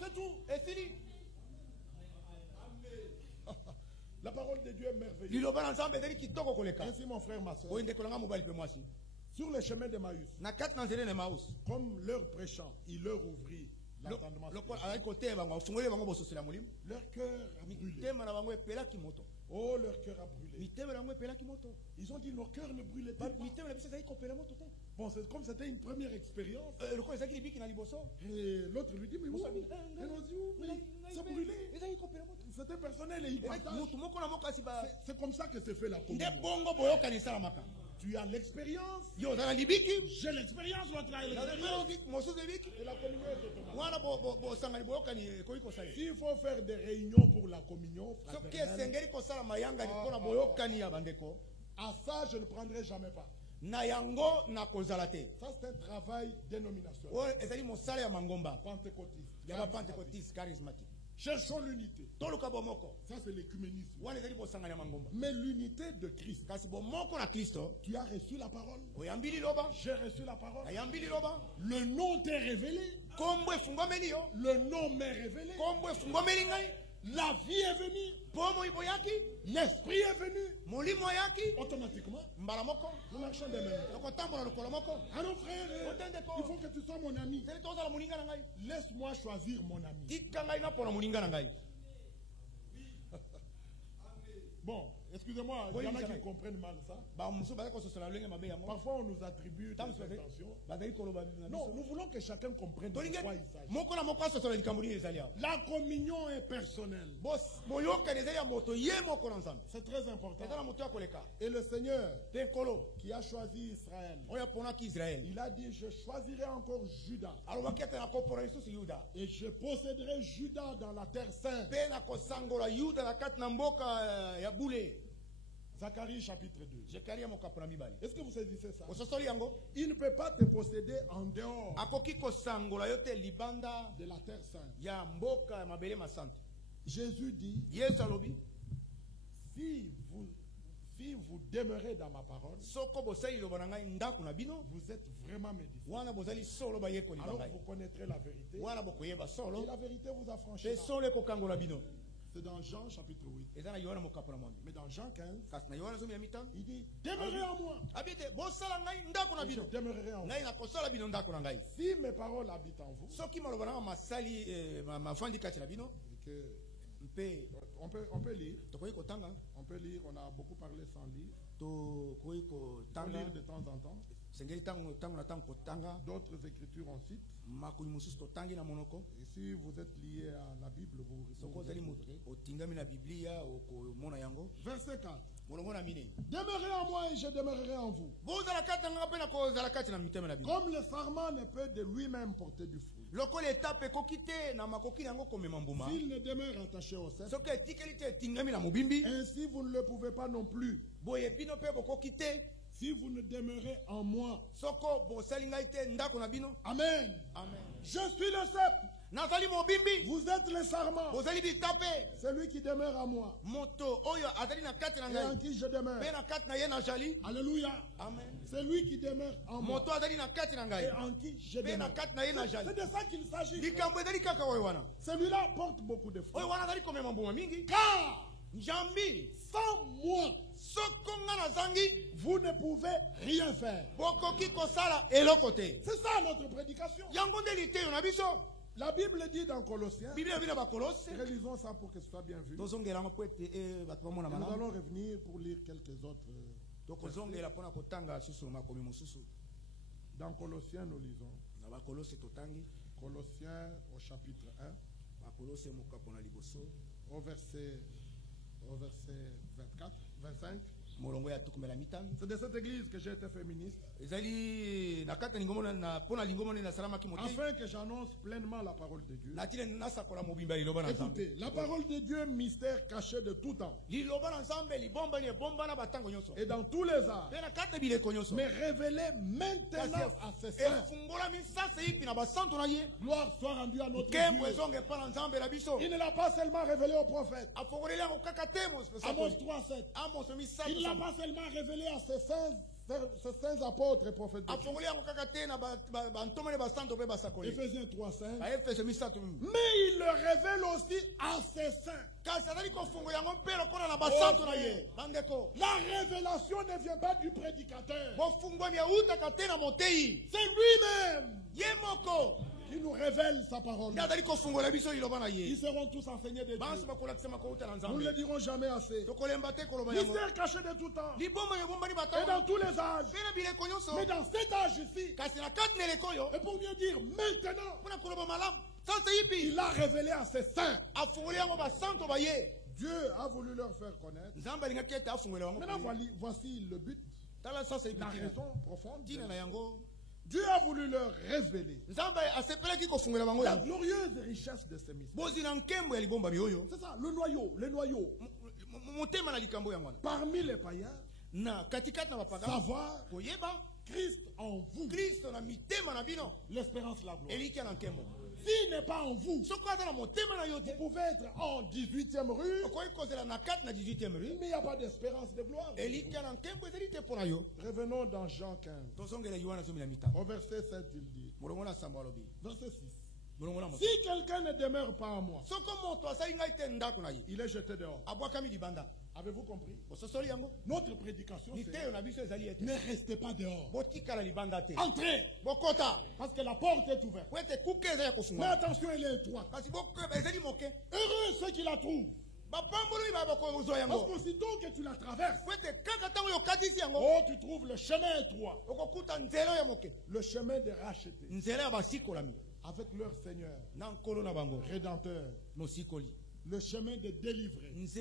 C'est tout. La parole de Dieu est merveilleuse. Ainsi, mon frère, ma soeur, sur le chemin de Maïs, comme leur prêchant, il leur ouvrit l'entendement. Leur cœur a brûlé. Oh, leur cœur a brûlé. Ils ont dit, nos cœurs ne brûlaient pas. Bon, c'est comme c'était une première expérience. Et l'autre lui dit, mais où? Ça brûlait. C'était personnel et il partage. C'est comme ça que se fait la communion. Tu as l'expérience. J'ai l'expérience. Et la communion est automatique. S'il faut faire des réunions pour la communion fraternelle, à ça, je ne prendrai jamais part. Ça, c'est un travail dénominationnel. Pentecôtiste, charismatique. Cherchons l'unité. Ça, c'est l'écuménisme. Mais l'unité de Christ. Tu as reçu la parole. J'ai reçu la parole. Le nom t'est révélé. Le nom m'est révélé. La vie est venue. L'esprit est venu. Automatiquement, nous marchons des mêmes. Alors frère, il faut que tu sois mon ami. Laisse-moi choisir mon ami. Bon, excusez-moi, il y en a qui comprennent mal ça. Parfois on nous attribue des intentions. Non, nous voulons que chacun comprenne de quoi il s'agit. La communion est personnelle. C'est très important. Et le Seigneur qui a choisi Israël, il a dit, je choisirai encore Judas. Et je posséderai Judas dans la terre sainte. Zacharie chapitre 2. Est-ce que vous saisissez ça? Il ne peut pas te posséder en dehors de la terre sainte. Jésus dit, si vous demeurez dans ma parole, vous êtes vraiment mes disciples. Alors vous connaîtrez la vérité. Et la vérité vous affranchira. C'est dans Jean chapitre 8. Mais dans Jean 15, il dit, demeurez en moi. Et je demeurerai en vous. Si mes paroles habitent en vous, on peut lire. On peut lire, on a beaucoup parlé sans lire. On peut lire de temps en temps. D'autres écritures on cite. Et si vous êtes lié à la Bible, vous verset 4. Demeurez en moi et je demeurerai en vous. Comme le sarment ne peut de lui-même porter du fruit, s'il ne demeure attaché au cep, ainsi vous ne le pouvez pas non plus. Si vous ne demeurez en moi. Amen. Je suis le cep. Vous êtes le sarment. Celui qui demeure en moi. Et en qui je demeure. Alléluia. Celui qui demeure en moi. Et en qui je demeure. C'est de ça qu'il s'agit. Celui-là porte beaucoup de fruits. Car sans moi, vous ne pouvez rien faire. C'est ça notre prédication. La Bible dit dans Colossiens, relisons ça pour que ce soit bien vu. Nous allons revenir pour lire quelques autres versets. Dans Colossiens, nous lisons. Colossiens au chapitre 1, au verset 24, 25. C'est de cette église que j'ai été féministe. Afin que j'annonce pleinement la parole de Dieu. Écoutez, la parole de Dieu, mystère caché de tout temps. Et dans tous les arts. Mais révélé maintenant à ses saints. Gloire soit rendue à notre Dieu. Il ne l'a pas seulement révélé aux prophètes. Amos 3:7. Il ne l'a pas seulement révélé à ses saints ces saints apôtres et prophètes de Christ. Éphésiens 3:5. Mais il le révèle aussi à ses saints. La révélation ne vient pas du prédicateur. C'est lui-même qui nous révèle sa parole. Ils seront tous enseignés de Dieu. Nous ne le dirons jamais assez. Mystère caché de tout temps. Et dans tous les âges. Mais dans cet âge ici. Et pour mieux dire maintenant. Il a révélé à ses saints. Dieu a voulu leur faire connaître. Maintenant voici le but. La raison profonde. Dieu a voulu leur révéler la glorieuse richesse de ces mystères. C'est ça, le noyau. Parmi les païens, savoir Christ en vous. L'espérance, la gloire. S'il n'est pas en vous, vous pouvez être en 18e rue, mais il n'y a pas d'espérance de gloire. Revenons dans Jean 15. Au verset 7, il dit. Verset 6. Si quelqu'un ne demeure pas en moi, il est jeté dehors. Avez-vous compris? Notre prédication, c'est ne restez pas dehors. Entrez. Parce que la porte est ouverte. Mais attention, elle est étroite. Heureux ceux qui la trouvent. Parce qu'aussitôt que tu la traverses, oh, tu trouves le chemin étroit. Le chemin de racheter. Avec leur Seigneur, Rédempteur. Le chemin de délivrer. Où vont-ils?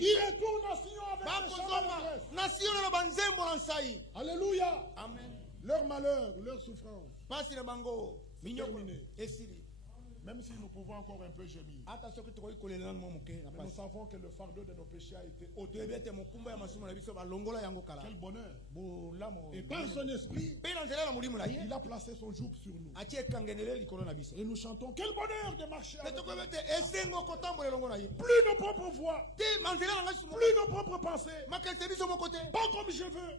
Ils retournent à Sion avec les chants. Alléluia. Amen. Leur malheur, leur souffrance. Terminé. Même si nous pouvons encore un peu gémir. Mais nous savons que le fardeau de nos péchés a été ôté. Quel bonheur. Et par son esprit, il a placé son joug sur nous. Et nous chantons, quel bonheur de marcher avec lui. Plus nos propres voix. Plus nos propres pensées. Pas comme je veux.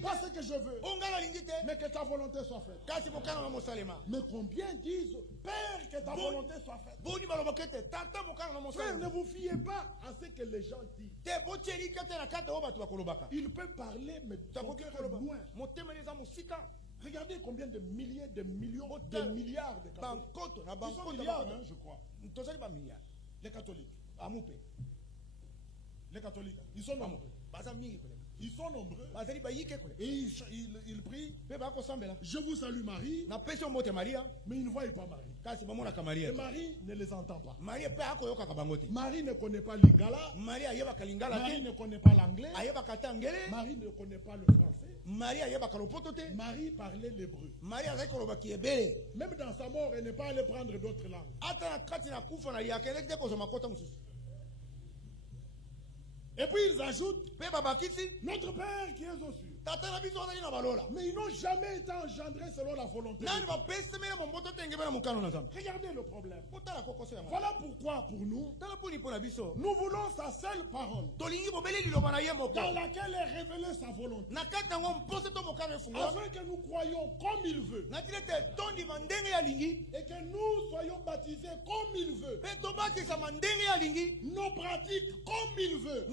Pas ce que je veux. Mais que ta volonté soit faite. Mais combien disent, Père, que ta volonté soit faite. Frère, ne vous fiez pas à ce que les gens disent. Ils peuvent parler, mais son cœur est loin. Regardez combien de milliers, de millions, de milliards de catholiques. Ils sont milliards, hein, je crois. Les catholiques. Les catholiques. Ils sont nombreux. Ils sont nombreux. Et ils prient. Je vous salue Marie. Mais ils ne voient pas Marie. Et Marie ne les entend pas. Marie ne connaît pas l'Ingala. Marie ne connaît pas l'anglais. Marie ne connaît pas le français. Marie parlait l'hébreu. Même dans sa mort, elle n'est pas allée prendre d'autres langues. Et puis ils ajoutent, notre Père qui est aux cieux. Mais ils n'ont jamais été engendrés selon la volonté de Dieu. Regardez le problème. Voilà pourquoi pour nous, nous voulons sa seule parole dans laquelle est révélée sa volonté. Afin que nous croyions comme il veut. Et que nous soyons baptisés comme il veut. Nos pratiques comme il veut.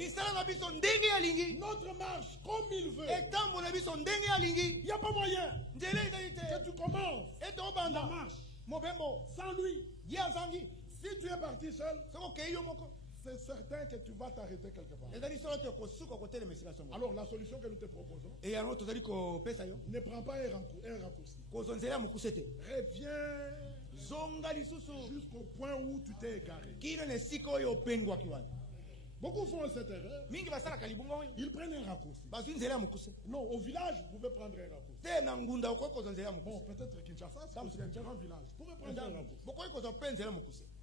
Notre marche comme il veut. Il n'y a pas moyen que tu commences la marche sans lui. Si tu es parti seul, c'est certain que tu vas t'arrêter quelque part. Alors la solution que nous te proposons, ne prends pas un raccourci. Reviens jusqu'au point où tu t'es égaré. Beaucoup font cette erreur. Ils prennent un raccourci. Non, au village, vous pouvez prendre un raccourci. Bon, peut-être Kinshasa, c'est un grand village. Vous pouvez prendre un raccourci.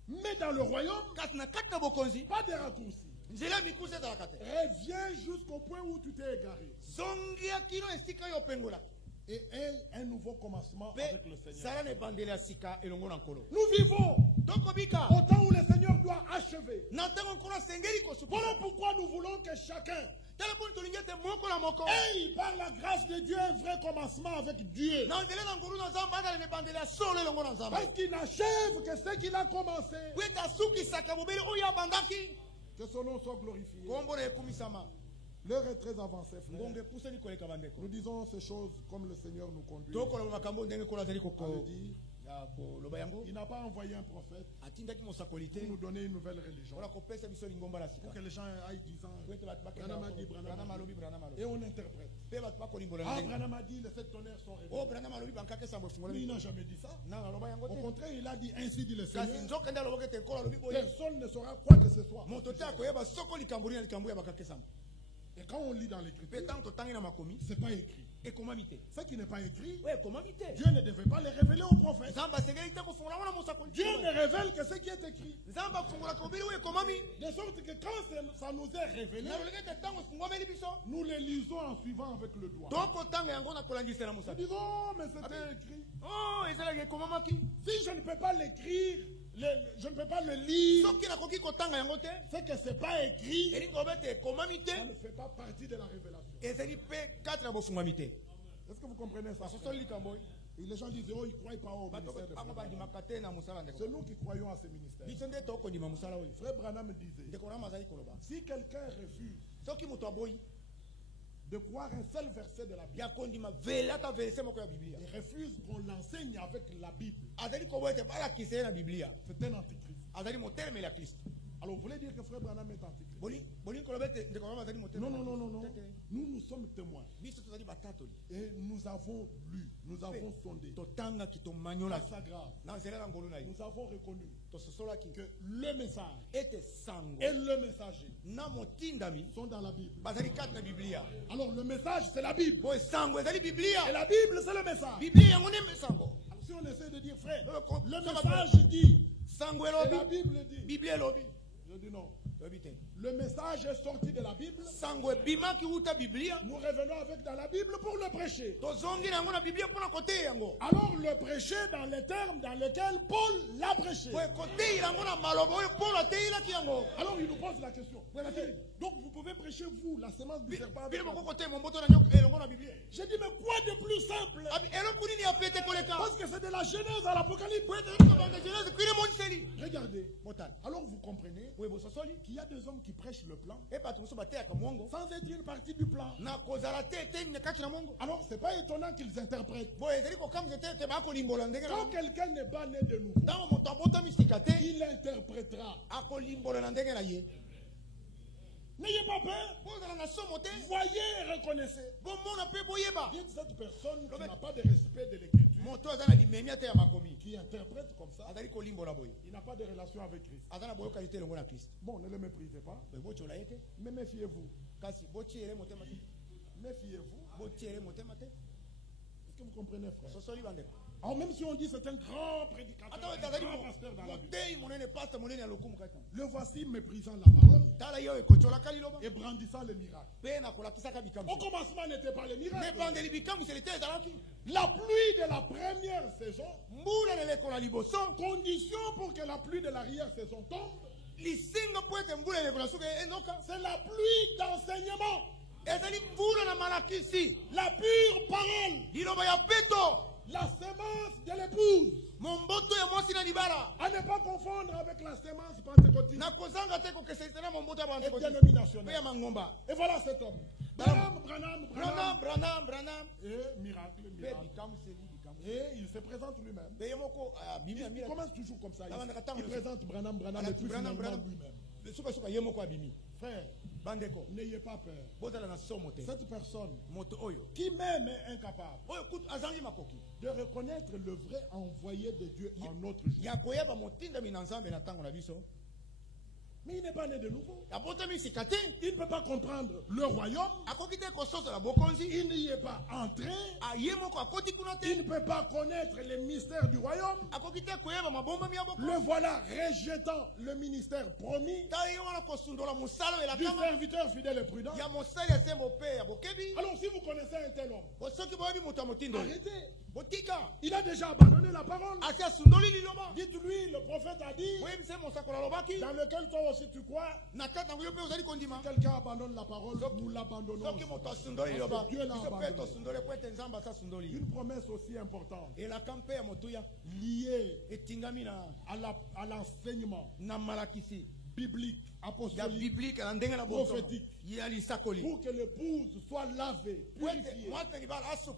Mais dans le royaume, pas de raccourci. Reviens jusqu'au point où tu t'es égaré. Et un nouveau commencement avec le Seigneur. Nous vivons au temps où le Seigneur doit achever. Voilà pourquoi nous voulons que chacun ait par la grâce de Dieu un vrai commencement avec Dieu. Parce qu'il n'achève que ce qu'il a commencé. Que son nom soit glorifié. L'heure est très avancée, frère. Nous disons ces choses comme le Seigneur nous conduit. Il n'a pas envoyé un prophète pour nous donner une nouvelle religion. Pour que les gens aillent disant Branham a dit, Branham a dit. Et on interprète. Ah, Branham a dit, les sept tonnerres sont révélés. Mais il n'a jamais dit ça. Au contraire, il a dit ainsi dit le Seigneur. Personne ne saura quoi que ce soit. Et quand on lit dans l'Écriture, ce n'est pas écrit. Ce qui n'est pas écrit, Dieu ne devait pas les révéler aux prophètes. Dieu ne révèle que ce qui est écrit. De sorte que quand ça nous est révélé, nous les lisons en suivant avec le doigt. Nous disons, oh, mais c'était écrit. Si je ne peux pas l'écrire, je ne peux pas le lire. C'est que ce n'est pas écrit. Ça ne fait pas partie de la révélation. Est-ce que vous comprenez ça? Et les gens disent, oh, ils ne croient pas au ministère de Frère. C'est nous qui croyons à ce ministère. Frère Branham disait, si quelqu'un refuse de croire un seul verset de la Bible, et refuse qu'on l'enseigne avec la Bible, c'est un antichrist. Alors vous voulez dire que Frère Branham est antichrist? Non, non, non, non, non. Nous sommes témoins. Et nous avons lu, nous avons sondé. La Sagrade. Nous avons reconnu que le message et le messager sont dans la Bible. Alors le message c'est la Bible. Et la Bible c'est le message. Alors si on essaie de dire frère, le message dit, et la Bible dit. Je dis non. Le message est sorti de la Bible. Nous revenons avec dans la Bible pour le prêcher. Alors le prêcher dans les termes dans lesquels Paul l'a prêché. Alors il nous pose la question. Donc vous pouvez prêcher vous la semence du serpent. J'ai dit mais quoi de plus simple? Parce que c'est de la Genèse à l'Apocalypse. Regardez. Alors vous comprenez qu'il y a des hommes qui prêchent le plan sans être une partie du plan. Alors c'est pas étonnant qu'ils interprètent. Quand quelqu'un n'est pas né de nouveau, il interprétera. N'ayez pas peur. Voyez et reconnaissez. Dites cette personne qui n'a pas de respect de l'écriture, qui interprète comme ça, il n'a pas de relation avec Christ. Bon, ne le méprisez pas. Mais méfiez-vous. Méfiez-vous. Est-ce que vous comprenez, frère? Alors même si on dit c'est un grand prédicateur, un grand pasteur dans la vie, le voici méprisant la parole et brandissant les miracles. Au commencement n'était pas les miracles. La pluie de la première saison, condition pour que la pluie de l'arrière-saison tombe, c'est la pluie d'enseignement. La pure parole. La semence de l'épouse. À ne pas confondre avec la semence pentecôtiste et dénominationnelle. Et voilà cet homme. Branham. Et miracle. Et il se présente lui-même. Il commence toujours comme ça. Il présente Branham et puis finalement lui-même. Frère, n'ayez pas peur. Cette personne qui même est incapable de reconnaître le vrai envoyé de Dieu en notre jour. Mais il n'est pas né de nouveau. Il ne peut pas comprendre le royaume. Il n'y est pas entré. Il ne peut pas connaître les mystères du royaume. Le voilà rejetant le ministère promis du serviteur fidèle et prudent. Alors si vous connaissez un tel homme, arrêtez. Il a déjà abandonné la parole. Dites-lui, le prophète a dit, dans lequel toi aussi tu crois, si quelqu'un abandonne la parole, nous l'abandonnons. Parce que Dieu l'a abandonné. Une promesse aussi importante, liée à l'enseignement biblique, apostolique, prophétique, pour que l'épouse soit lavée, purifiée,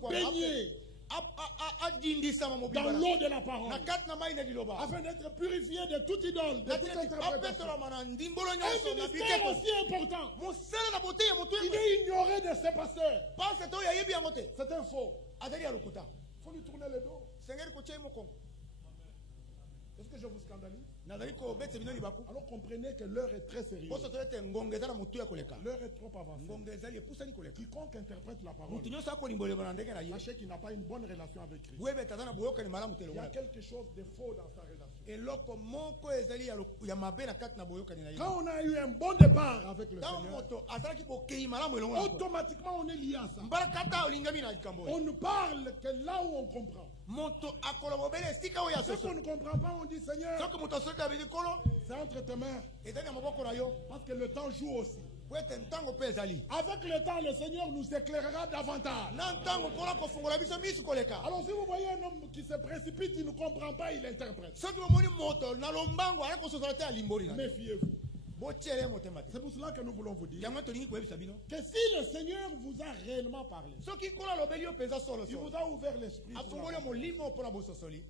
baignée dans l'eau de la parole, afin d'être purifié de toute idole, de toute interprétation. Un ministère aussi important. Il est ignoré de ses pasteurs. C'est un faux. Il faut lui tourner le dos. Est-ce que je vous scandalise? Alors comprenez que l'heure est très sérieuse. L'heure est trop avancée. Quiconque interprète la parole, sachez qu'il n'a pas une bonne relation avec Christ. Il y a quelque chose de faux dans sa relation. Quand on a eu un bon départ avec le Seigneur, automatiquement on est lié à ça. On ne parle que là où on comprend. Ce qu'on ne comprend pas, on dit Seigneur, c'est entre tes mains. Parce que le temps joue aussi. Avec le temps, le Seigneur nous éclairera davantage. Alors si vous voyez un homme qui se précipite, il ne comprend pas, il interprète. Méfiez-vous. C'est pour cela que nous voulons vous dire que si le Seigneur vous a réellement parlé, il vous a ouvert l'esprit,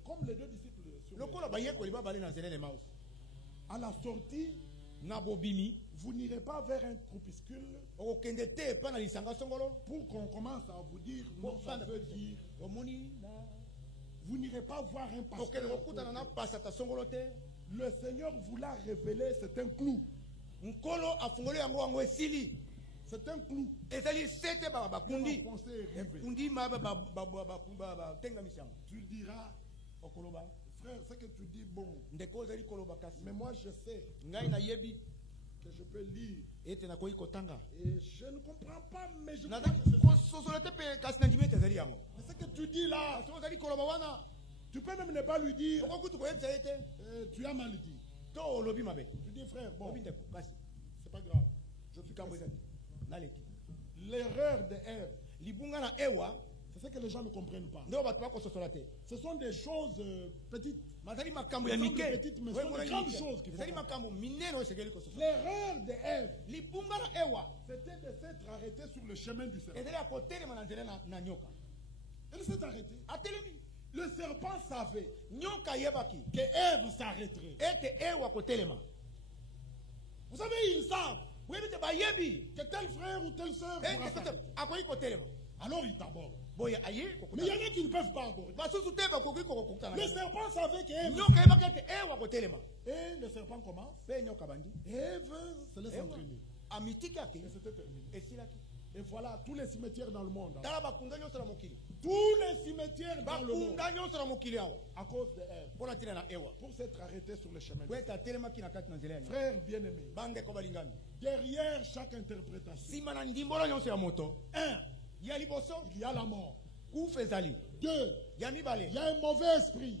comme les deux disciples à la sortie, vous n'irez pas vers un groupuscule pour qu'on commence à vous dire non, ça veut dire. Vous n'irez pas voir un pasteur. Le Seigneur vous l'a révélé, c'est un clou. C'est un clou. Tu diras, frère, ce que tu dis, bon. Mais moi je sais que je peux lire. Et je ne comprends pas, mais je crois que c'est ce que tu dis là. Tu peux même ne pas lui dire. Tu as mal dit. Tu dis frère, bon, c'est pas grave. Je suis comme ça. L'erreur de Ève, c'est ce que les gens ne comprennent pas. Ce sont des choses petites. Petites, mais ce sont des grandes choses qui font. L'erreur de Ève, c'était de s'être arrêtée sur le chemin du serpent. Elle s'est arrêtée. Le serpent savait que Ève s'arrêterait. Vous savez, ils savent que tel frère ou telle soeur pourra s'arrêter. Alors ils t'abordent. Mais il y en a qui ne peuvent pas aborder. Le serpent savait qu'Ève. Et le serpent commence. Ève se laisse entraîner. Et c'était terminé. Et voilà, tous les cimetières dans le monde. Tous les cimetières dans le monde. À cause de Ève. Pour s'être arrêté sur le chemin. Frères bien-aimés. Derrière chaque interprétation. Il y a la mort. 2. Il y a un mauvais esprit.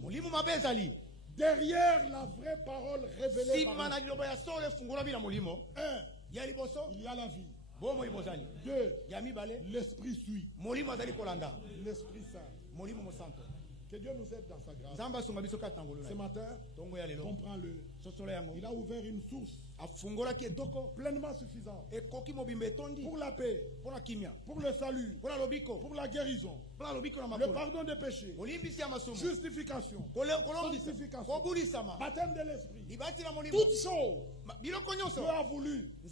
Derrière la vraie parole révélée par Dieu. 1. Il y a la vie. 2. L'esprit suit. L'Esprit Saint. Que Dieu nous aide dans sa grâce. Ce matin, comprends-le. Il a ouvert une source pleinement suffisante pour la paix, pour le salut, pour la guérison, le pardon des péchés, justification, sanctification, baptême de l'esprit. Toutes choses, Dieu a voulu que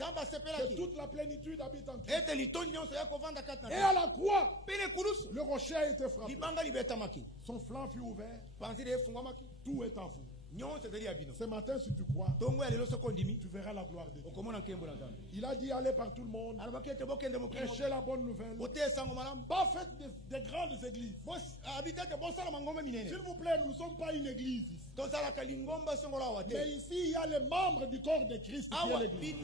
toute la plénitude habite en Christ. Et à la croix, le rocher a été frappé. Son flanc fut ouvert. Tout est à vous. Ce matin, si tu crois, tu verras la gloire de Dieu. Il a dit allez par tout le monde, prêchez la bonne nouvelle, pas faites des grandes églises. S'il vous plaît, nous ne sommes pas une église ici. Mais ici, il y a les membres du corps de Christ qui est l'église.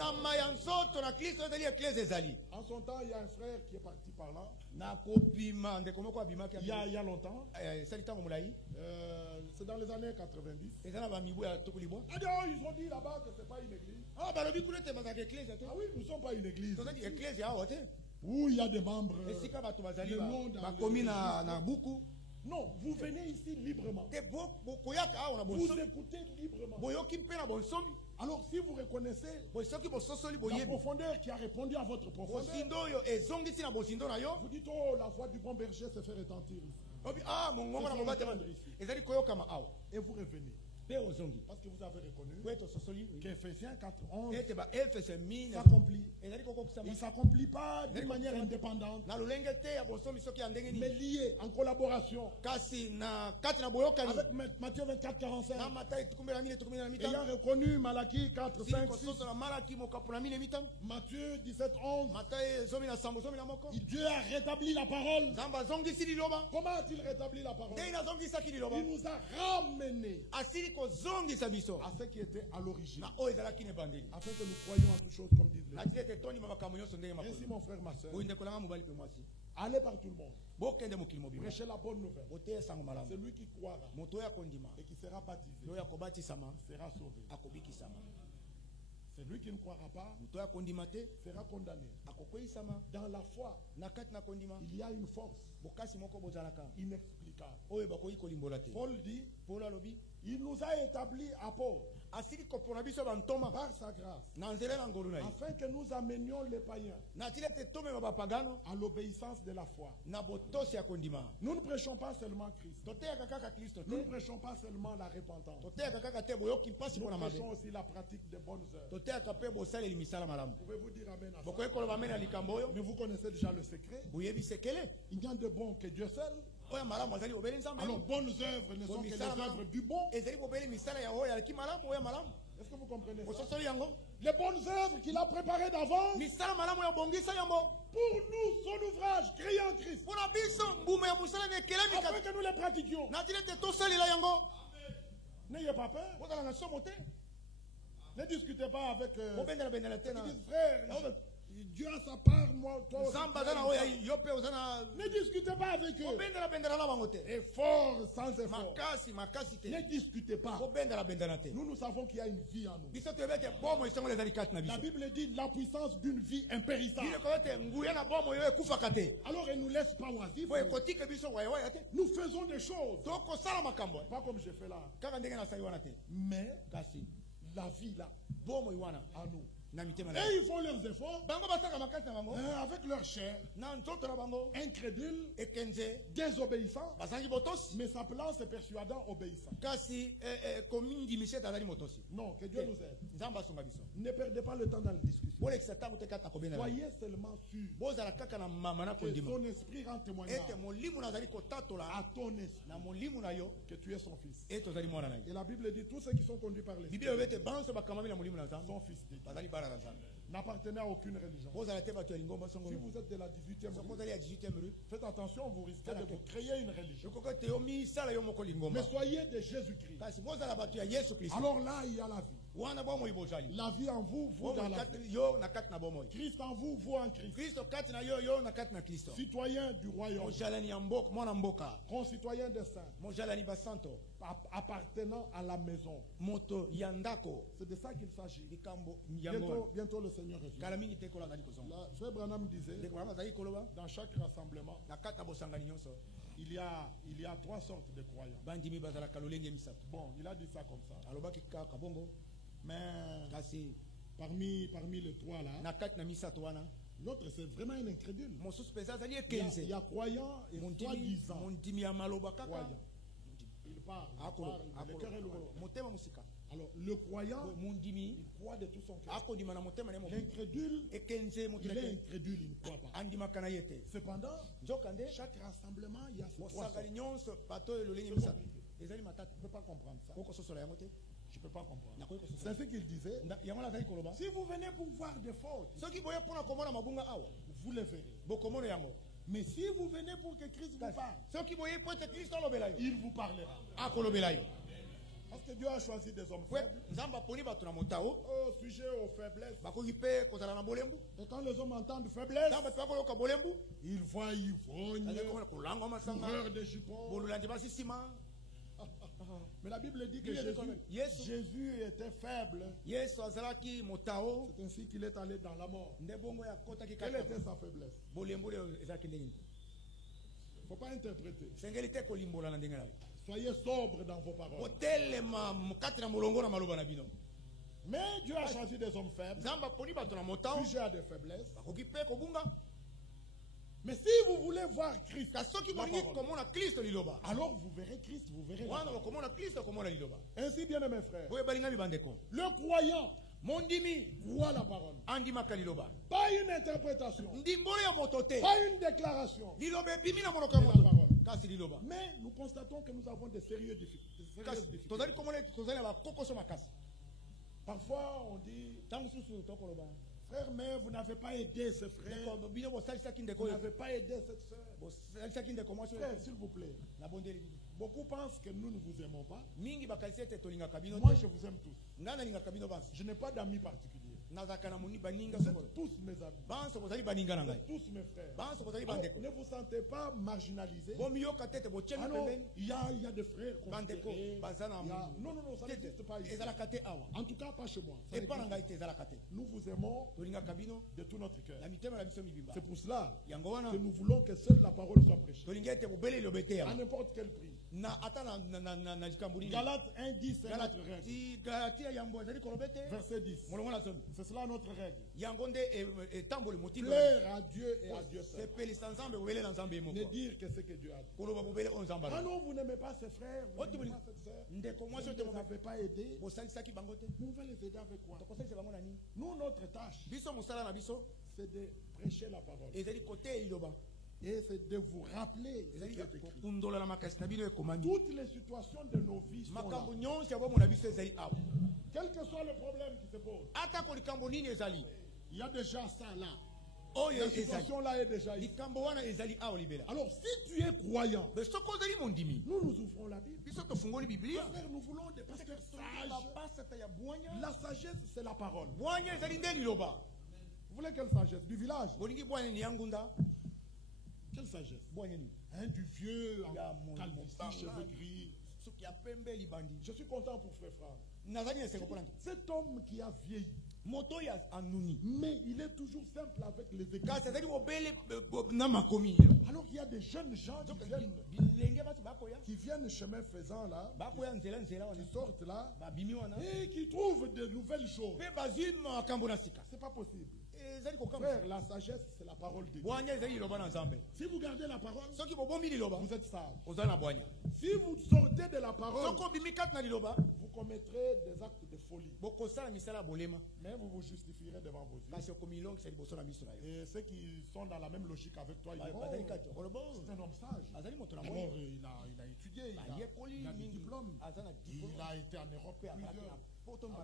En son temps, il y a un frère qui est parti par là. Il y a longtemps. C'est dans les années 90. Ils ont dit là-bas que ce n'est pas une église. Ah oui, nous ne sommes pas une église. Où il y a des membres. Non, vous venez ici librement. Vous écoutez librement. Alors si vous reconnaissez la profondeur qui a répondu à votre profondeur, vous dites, oh, la voix du bon berger se fait retentir ici. Et vous revenez. Parce que vous avez reconnu qu'Éphésiens 4:11 s'accomplit. Il ne s'accomplit pas d'une manière indépendante, mais lié en collaboration avec Matthieu 24:45. Ayant reconnu Malachie 4:5-6, Matthieu 17:11, Dieu a rétabli la parole. Comment a-t-il rétabli la parole? Il nous a ramenés à ce qui était à l'origine, afin que nous croyions en toutes choses comme disent les gens. Ainsi, mon frère, ma soeur, allez par tout le monde, prêchez la bonne nouvelle. Celui qui croira et qui sera baptisé sera sauvé. Celui qui ne croira pas sera condamné. Dans la foi, il y a une force inexplicable. Paul dit, il nous a établis apôtres par sa grâce, afin que nous amenions les païens à l'obéissance de la foi. Nous ne prêchons pas seulement Christ. Nous ne prêchons pas seulement la repentance. Nous prêchons aussi la pratique des bonnes œuvres. Pouvez-vous dire amen à ça? Mais vous connaissez déjà le secret. Il n'y a de bon que Dieu seul. Alors, bonnes œuvres ne sont que les œuvres du bon. Est-ce que vous comprenez ça? Les bonnes œuvres qu'il a préparées d'avance pour nous, son ouvrage, créé en Christ, afin que nous les pratiquions. N'ayez pas peur. Ne discutez pas avec frère. Dieu a sa part, moi, toi aussi. Ne discutez pas avec eux. Effort sans effort. Ne discutez pas. Nous savons qu'il y a une vie en nous. La Bible dit la puissance d'une vie impérissable. Alors elle ne nous laisse pas oisifs. Nous faisons des choses. Pas comme je fais là. Mais la vie là, à nous. Et ils font leurs efforts avec leur chair, incrédule, désobéissant, mais s'appelant se persuadant obéissant. Non, que Dieu nous aide. Ne perdez pas le temps dans la discussion. Soyez seulement sûr que son esprit rend témoignage à ton esprit que tu es son fils. Et la Bible dit tous ceux qui sont conduits par l'esprit sont fils de Dieu. N'appartenez à aucune religion. Si vous êtes de la 18e rue, faites attention, vous risquez de vous créer une religion. Mais soyez de Jésus-Christ. Alors là, il y a la vie. La vie en vous, vous dans la vie. Christ en vous, vous en Christ. Citoyen du royaume. Concitoyen des saints. Appartenant à la maison. C'est de ça qu'il s'agit. Bientôt le Seigneur revient. Frère Branham disait, dans chaque rassemblement, il y a 3 sortes de croyants. Bon, il a dit ça comme ça. Mais parmi les 3 là, l'autre c'est vraiment un incrédule. Il y a croyants et soi-disant croyants. Il parle, le cœur est lourd. Alors, le croyant, il croit de tout son cœur. L'incrédule, il est incrédule, il ne croit pas. Cependant, chaque rassemblement, il y a ces 3 sortes. Je ne peux pas comprendre ça. Je ne peux pas comprendre. C'est ce qu'il disait. Si vous venez pour voir des fautes, vous les verrez. Mais si vous venez pour que Christ vous parle, il vous parlera. Parce que Dieu a choisi des hommes faibles. Au sujet aux faiblesses. Et quand les hommes entendent faiblesse, ils voient ivrogne, coureur de jupons. Mais la Bible dit que Jésus était faible. C'est ainsi qu'il est allé dans la mort. Quelle était sa faiblesse? Il ne faut pas interpréter. Soyez sobres dans vos paroles. Mais Dieu a choisi des hommes faibles. Sujet à des faiblesses. Mais si vous voulez voir Christ, alors vous verrez Christ, vous verrez. Ainsi, bien mes frères, le croyant croit la parole. Pas une interprétation. Pas une déclaration. Mais nous constatons que nous avons des sérieuses difficultés. Parfois on dit, frère, mais vous n'avez pas aidé ce frère. Vous n'avez pas aidé cette soeur. Frère, s'il vous plaît. Beaucoup pensent que nous ne vous aimons pas. Moi, je vous aime tous. Je n'ai pas d'amis particuliers. Vous êtes tous mes amis. Vous êtes tous mes frères. Donc, ne vous sentez pas marginalisés. Ah non, il y a des frères considérés. Non, ça n'existe pas ici. En tout cas, pas chez moi. Nous vous aimons de tout notre cœur. C'est pour cela que nous voulons que seule la parole soit prêchée. À n'importe quel prix. Galates 1, 10, c'est notre règle. Verset 10. C'est cela notre règle. Plaire à Dieu et à Dieu seul. Ne dire que ce que Dieu a dit. Ah non, vous n'aimez pas ses frères, vous n'aimez pas cette sœur. Vous ne les avez pas aidés. Nous, on va les aider avec quoi? Nous, notre tâche, c'est de prêcher la parole. Et c'est de vous rappeler ce qui est écrit. Toutes les situations de nos vies sont là. Quel que soit le problème qui se pose, il y a déjà ça là. La situation là est déjà ici. Alors si tu es croyant, nous ouvrons la Bible. Frère, nous voulons des pasteurs sages. La sagesse, c'est la parole. Vous voulez quelle sagesse? Du village? Quelle sagesse? Du vieux en calvitie, cheveux gris. Je suis content pour frère Franck. Cet homme qui a vieilli, mais il est toujours simple avec les églises. Alors qu'il y a des jeunes gens qui viennent chemin faisant là, qui sortent là, et qui trouvent de nouvelles choses. C'est pas possible. Frère, la sagesse, c'est la parole de Dieu. Si vous gardez la parole, vous êtes sage. Si vous sortez de la parole, vous commettrez des actes de folie. Mais vous vous justifierez devant vos yeux. Et ceux qui sont dans la même logique avec toi, ils diront, c'est un homme sage. D'abord, il a étudié, il a des diplômes. Il a été en Europe plusieurs.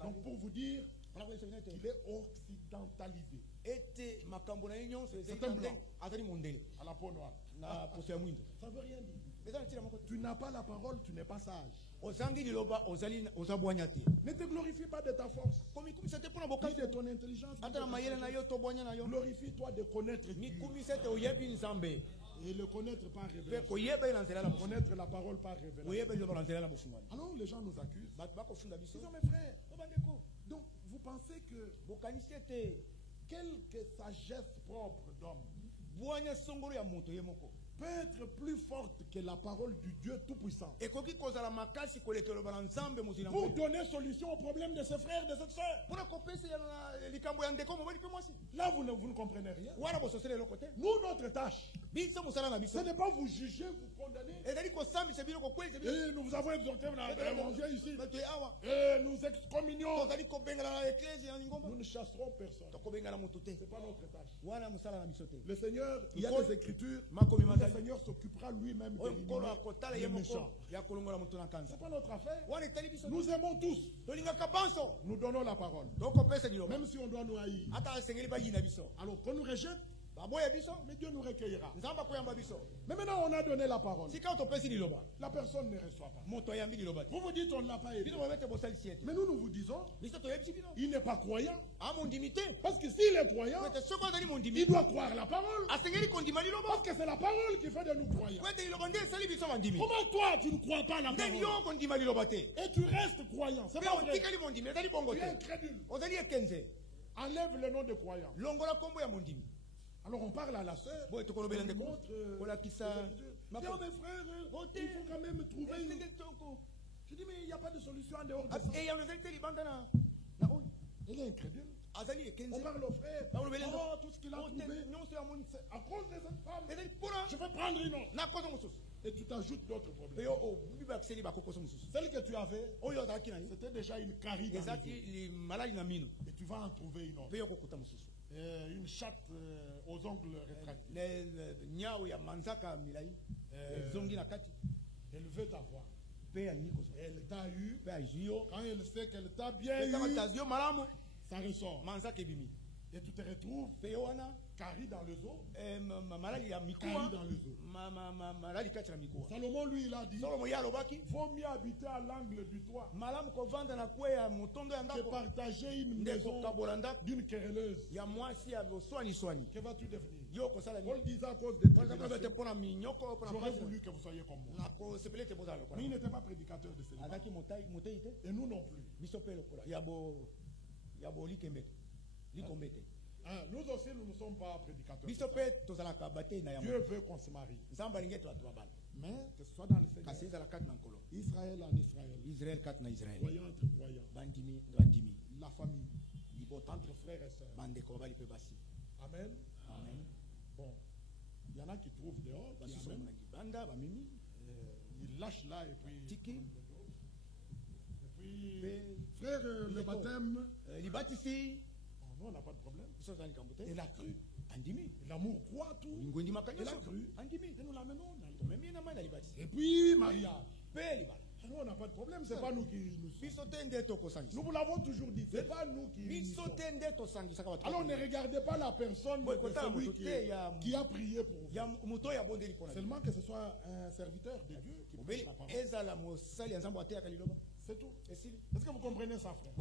Donc pour vous dire, il est occidentalisé. C'est un blanc à la peau noire. Ça ne veut rien dire. Tu n'as pas la parole, tu n'es pas sage. Ne te glorifie pas de ta force, ni de ton intelligence. Glorifie-toi de connaître Dieu. Et le connaître par révélation. Connaître la parole par révélation. Alors les gens nous accusent. Ils sont mes frères. Donc vous pensez que quelque sagesse propre d'homme peut être plus forte que la parole du Dieu Tout-Puissant pour donner solution au problème de ses frères, de cette sœur. Là, vous ne comprenez rien. Nous, notre tâche, ce n'est pas vous juger, vous condamner. Et nous vous avons exhorté ici. Et nous excommunions. Nous ne chasserons personne. Ce n'est pas notre tâche. Le Seigneur, il y a des écritures. Seigneur s'occupera lui-même d'éliminer les méchants. C'est pas notre affaire. Nous aimons tous. Nous donnons la parole. Même si on doit nous haïr. Alors qu'on nous rejette, mais Dieu nous recueillera. Mais maintenant on a donné la parole. La personne ne reçoit pas. Vous vous dites on ne l'a pas aidé. Mais nous vous disons, il n'est pas croyant. Parce que s'il est croyant, il doit croire la parole. Parce que c'est la parole qui fait de nous croyants. Comment toi tu ne crois pas la parole et tu restes croyant? C'est pas vrai. Tu es incrédule. Enlève le nom de croyant. Alors on parle à la sœur. On montre. Mais frère, il faut quand même trouver. Je dis mais il n'y a pas de solution en dehors de ça. Elle est incrédule. On parle au frère. Oh, tout ce qu'il a trouvé. À cause de cette femme, je vais prendre une autre. Et tu t'ajoutes d'autres problèmes. Celle que tu avais, c'était déjà une carie dans les os. Et tu vas en trouver une autre. Une chatte aux ongles rétractés. Elle veut t'avoir. Elle t'a eu. Quand elle sait qu'elle t'a bien eu, ça ressort. Et tu te retrouves carie dans le dos. Carie dans le dos. Salomon, lui, il a dit vaut mieux habiter à l'angle du toit que partager une maison d'une querelleuse. Que vas-tu devenir? Paul disait à cause de j'aurais voulu que vous soyez comme moi. Mais il n'était pas prédicateur de célibat. Et nous non plus. Nous aussi, nous ne sommes pas prédicateurs. Dieu veut qu'on se marie. Mais que ce soit dans le Seigneur. Israël en Israël. Croyant entre croyants. La famille. Entre frères et sœurs. Amen. Bon. Il y en a qui trouvent dehors. Ils lâchent là et puis. Frère, le baptême. Non, on n'a pas de problème. Il a cru. L'amour croit tout. Il a cru. Et nous l'amenons. Et puis, mariage. Nous, on n'a pas de problème. Ce n'est pas nous qui nous sommes. Nous vous l'avons toujours dit. Ce n'est pas nous qui nous sommes. Alors ne regardez pas la personne de celui qui a prié pour vous. Seulement que ce soit un serviteur de Dieu qui prêche la parole. C'est tout. Est-ce que vous comprenez ça, frère?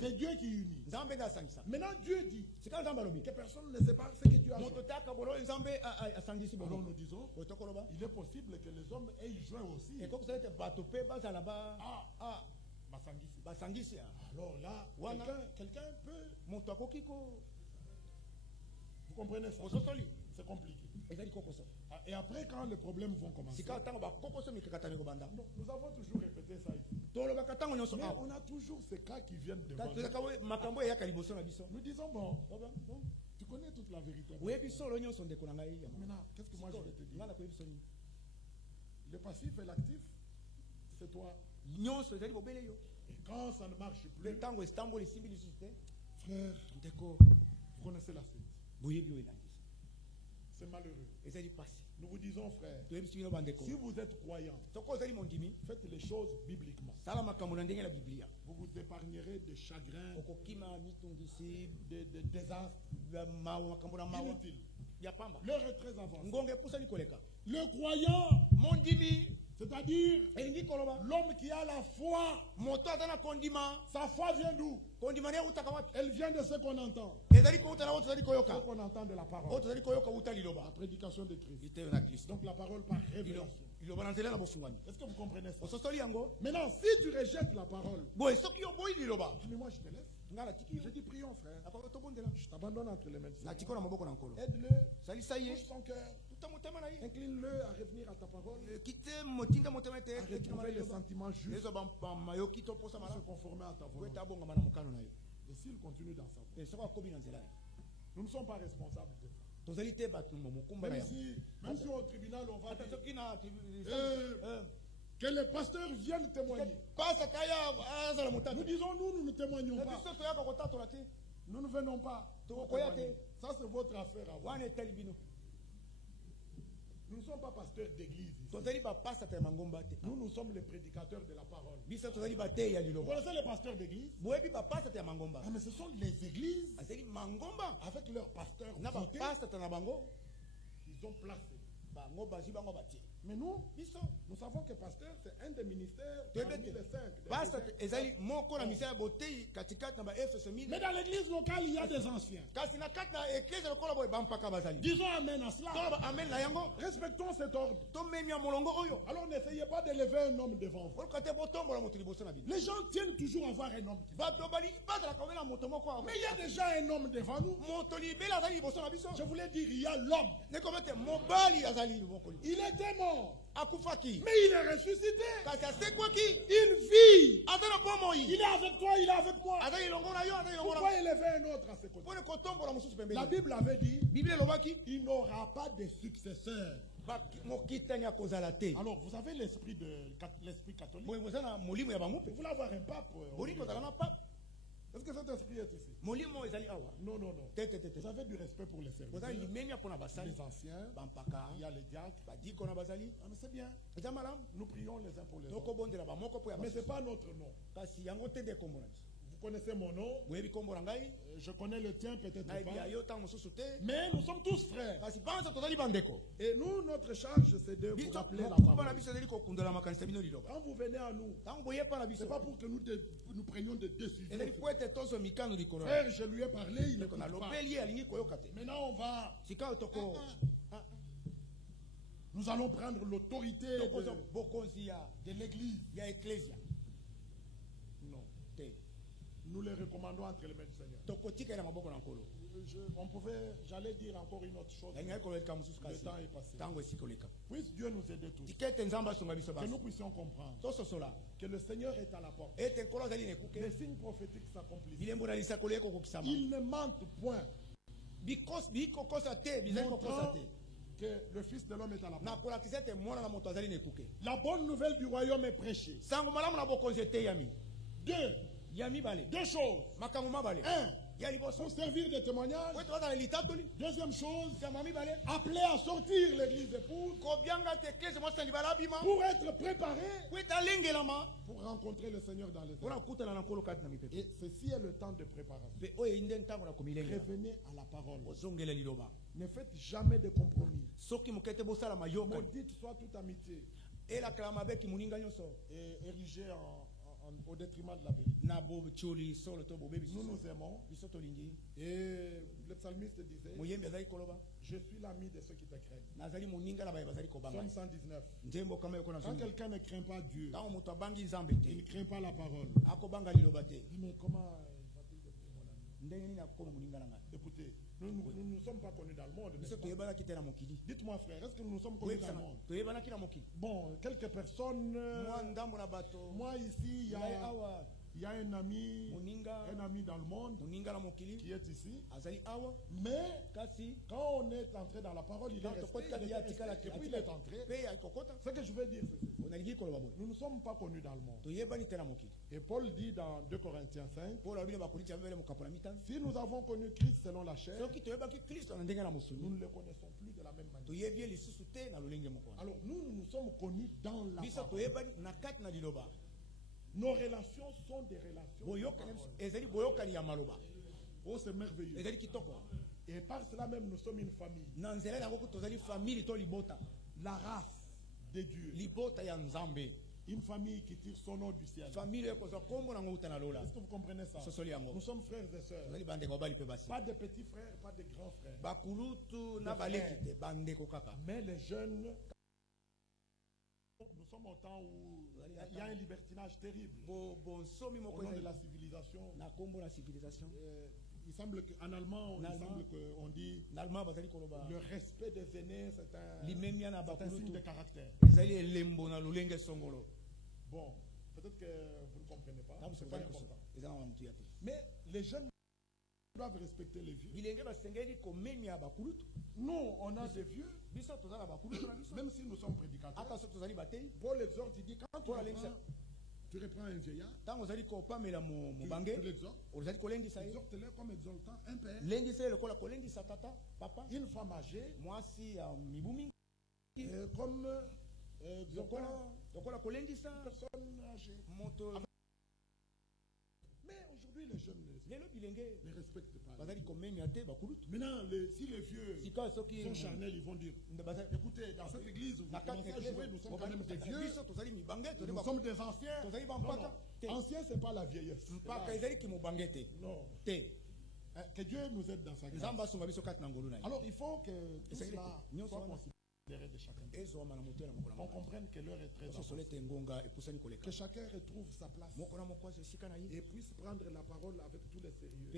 C'est Dieu qui unit. Maintenant, Dieu dit que personne ne sait pas ce que Dieu a joint. Alors nous disons, il est possible que les hommes aient joint aussi. Alors là, quelqu'un peut. Vous comprenez ça? C'est compliqué. Et après, quand les problèmes vont commencer, nous avons toujours répété ça ici. Mais on a toujours ces cas qui viennent devant nous. Nous disons, bon, tu connais toute la vérité. Maintenant, qu'est-ce que moi je vais te dire? Le passif et l'actif, c'est toi. Et quand ça ne marche plus, frère, vous connaissez la suite. C'est malheureux. Nous vous disons, frère, si vous êtes croyant, faites les choses bibliquement. Vous vous épargnerez de chagrins, de désastres inutiles. L'heure est très avancée. Le croyant, c'est-à-dire l'homme qui a la foi, sa foi vient d'où? Elle vient de ce qu'on entend. Ce qu'on entend de la parole. La prédication de Christ. Donc la parole par révélation. Est-ce que vous comprenez ça? Maintenant, si tu rejettes la parole, mais moi je te laisse. Je dis prions, frère. Je t'abandonne entre les mains de Dieu. Aide-le. Touche son cœur. Incline-le à revenir à ta parole. À retrouver les sentiments justes. Se conformer à ta volonté. Et s'il continue dans sa voie, nous ne sommes pas responsables de ça. Même si au tribunal on va dire que les pasteurs viennent témoigner. Nous disons nous ne témoignons pas. Nous ne venons pas. Ça c'est votre affaire à vous. Nous ne sommes pas pasteurs d'église. Nous, nous sommes les prédicateurs de la parole. Vous connaissez les pasteurs d'église? Ah, mais ce sont les églises avec leurs pasteurs ils ont placé. Mais nous savons que pasteur, c'est un des ministères parmi les 5. Mais dans l'église locale, il y a des anciens. Disons amen à cela. Respectons cet ordre. Alors n'essayez pas d'élever un homme devant vous. Les gens tiennent toujours à voir un homme. Mais il y a déjà un homme devant nous. Je voulais dire, il y a l'homme. Il était mort. Mais il est ressuscité. Il vit. Il est avec toi, il est avec moi. Pourquoi élever un autre à ses côtés? La Bible avait dit, il n'aura pas de successeur. Alors, vous avez l'esprit catholique. Vous voulez avoir un pape. Est-ce que cet esprit est ici? Non, non, non. Vous avez du respect pour les serviteurs, les anciens, il y a les diacres. Ah, mais c'est bien. Nous prions les uns pour les autres. Mais ce n'est pas notre nom. Vous connaissez mon nom. Je connais le tien, peut-être pas. Mais nous sommes tous frères. Et nous, notre charge, c'est de vous rappeler la parole. Quand vous venez à nous, ce n'est pas pour que nous prenions des décisions. Frère, je lui ai parlé, il ne connaît pas. Maintenant, on va... Nous allons prendre l'autorité de l'église. Non. Nous les recommandons entre les mains du Seigneur. J'allais dire encore une autre chose. Le temps est passé. Puisse Dieu nous aider tous. Que nous puissions comprendre que le Seigneur est à la porte. Les signes prophétiques s'accomplissent. Il ne mente point. Montrant que le Fils de l'homme est à la porte. La bonne nouvelle du royaume est prêchée. Deux choses. Pour servir de témoignage. Deuxième chose, appeler à sortir l'église épouse pour être préparé pour rencontrer le Seigneur dans les airs. Et ceci est le temps de préparation. Revenez à la parole. Ne faites jamais de compromis. Maudite soit toute amitié. Et érigée au détriment de la vérité. Nous nous aimons. Et le psalmiste disait, je suis l'ami de ceux qui te craignent. Psalm 119. Quand quelqu'un ne craint pas Dieu, il ne craint pas la parole. Mais comment va-t-il devenir mon ami? Écoutez, nous ne sommes pas connus dans le monde. Dites-moi frère, est-ce que nous sommes connus dans le monde? Bon, quelques personnes. Moi ici, il y a un ami dans le monde qui est ici. Mais quand on est entré dans la parole, il est resté. Et puis il est entré. Ce que je veux dire, c'est ceci. Nous ne sommes pas connus dans le monde. Et Paul dit dans 2 Corinthiens 5, si nous avons connu Christ selon la chair, nous ne le connaissons plus de la même manière. Alors nous sommes connus dans la parole. Nos relations sont des relations. Oh, c'est merveilleux. Et par cela même, nous sommes une famille. La race de Dieu. Une famille qui tire son nom du ciel. Est-ce que vous comprenez ça? Nous sommes frères et sœurs. Pas de petits frères, pas de grands frères. Mais les jeunes... Nous sommes au temps où il y a un libertinage terrible au nom de la civilisation. Il semble qu'en allemand, on dit le respect des aînés, c'est un signe de caractère. Bon, peut-être que vous ne comprenez pas. C'est pas important. Mais les jeunes doivent respecter les vieux. Nous, on a des vieux. Même si nous sommes prédicateurs, Paul exhorte, il dit quand tu reprends un vieillard, tu l'exhortes, exhorte-le comme exaltant un père, une femme âgée, Comme personne âgée. Mais aujourd'hui, les jeunes ne respectent pas. Maintenant, si les vieux sont charnels, ils vont dire écoutez, dans cette église, vous commencez à jouer, nous sommes quand même des vieux, nous sommes des anciens. Non. Ancien, ce n'est pas la vieillesse. Non. Que Dieu nous aide dans sa grâce. Alors, il faut que tout cela soit considéré de chacun. On comprenne que l'heure est très importante. Que chacun retrouve sa place et puisse prendre la parole avec tous les sérieux.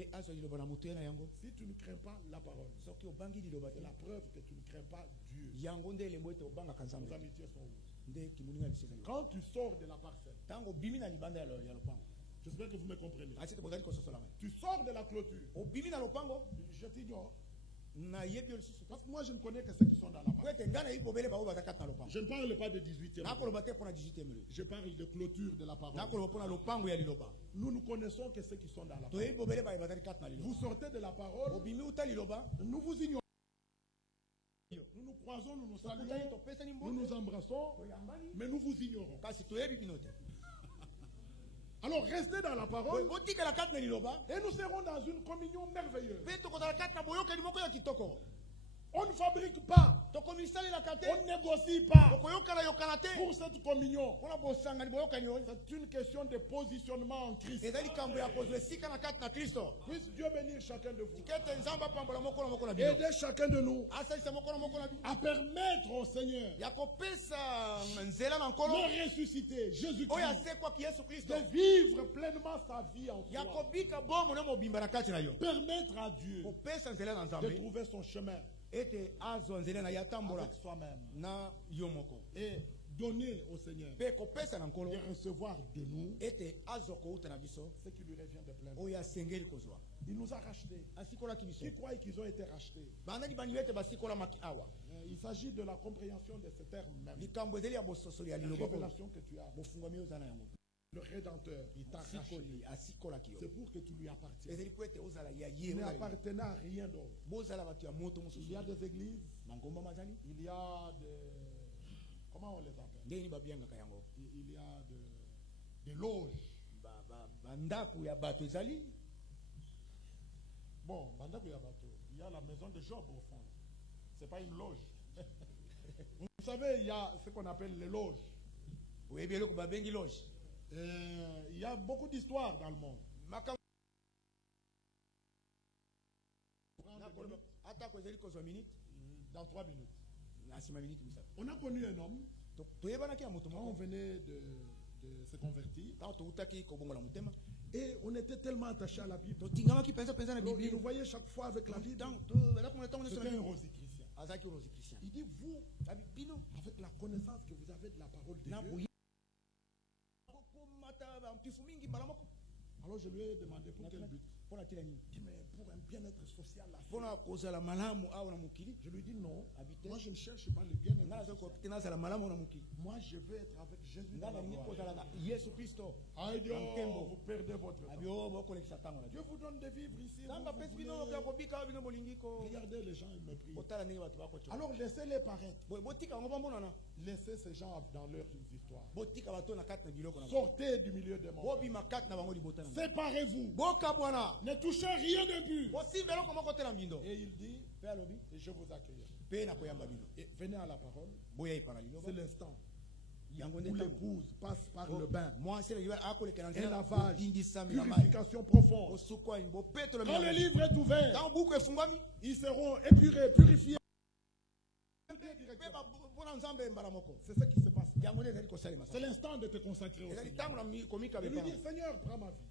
Si tu ne crains pas la parole, c'est la preuve que tu ne crains pas Dieu. Nos amitiés sont où? Quand tu sors de la parcelle, j'espère que vous me comprenez. Tu sors de la clôture. Je t'ignore. Parce que moi je ne connais que ceux qui sont dans la parole. Je ne parle pas de 18e. Je parle de clôture de la parole. Nous connaissons que ceux qui sont dans la parole. Vous sortez de la parole. Nous vous ignorons. Nous nous croisons, nous nous saluons, nous nous embrassons, mais nous vous ignorons. Alors restez dans la parole et nous serons dans une communion merveilleuse. On ne fabrique pas, on ne négocie pas pour cette communion. C'est une question de positionnement en Christ. Puisse Dieu bénir chacun de vous. Aider chacun de nous à permettre au Seigneur de ressusciter Jésus-Christ, de vivre pleinement sa vie en soi. Permettre à Dieu de trouver son chemin avec soi-même et donner au Seigneur de recevoir de nous ce qui lui revient de plein. Il nous a rachetés. Qui croient qu'ils ont été rachetés? Il s'agit de la compréhension de ce terme même. La révélation que tu as. Le Rédempteur, il t'a racheté. C'est pour que tu lui appartiennes. Il n'appartenait à rien d'autre. Il y a des églises. Il y a des... Comment on les appelle? Il y a des loges. Bon, il y a la maison de Job au fond. Ce n'est pas une loge. Vous savez, il y a ce qu'on appelle les loges. Il y a beaucoup d'histoires dans le monde. Dans 3 minutes. On a connu un homme. Quand on venait de se convertir. Et on était tellement attachés à la Bible. Alors, il nous voyait chaque fois avec la Bible. C'était un rosichristien. Il dit, vous, avec la connaissance que vous avez de la parole de Dieu. Alors je lui ai demandé pour quel but. Il dit, mais pour un bien-être social. Je lui ai dit non. Moi je ne cherche pas le bien-être social. Moi je veux être avec Jésus dans la gloire. Vous perdez votre temps. Dieu vous donne de vivre ici. Regardez les gens, ils me prient. Alors laissez-les paraître. Laissez ces gens dans leurs histoires. Sortez du milieu des morts. Séparez-vous. Ne touchez rien de plus. Et il dit, et je vous accueille. Et venez à la parole. C'est l'instant où l'épouse passe par le bain, un lavage, purification profonde. Quand le livre est ouvert, ils seront épurés, purifiés. C'est ce qui se passe. C'est l'instant de te consacrer au Seigneur. De lui dire, Seigneur, prends ma vie.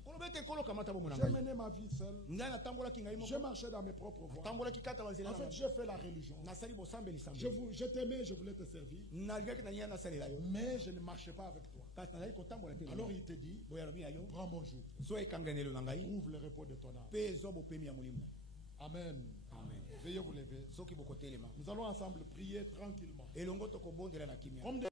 J'ai mené ma vie seul. J'ai marché dans mes propres voies. En fait, j'ai fait la religion. Je t'aimais, je voulais te servir. Mais je ne marchais pas avec toi. Alors il te dit, prends mon joug. Trouve le repos de ton âme. Amen. Veuillez vous lever. Nous allons ensemble prier tranquillement. Homme de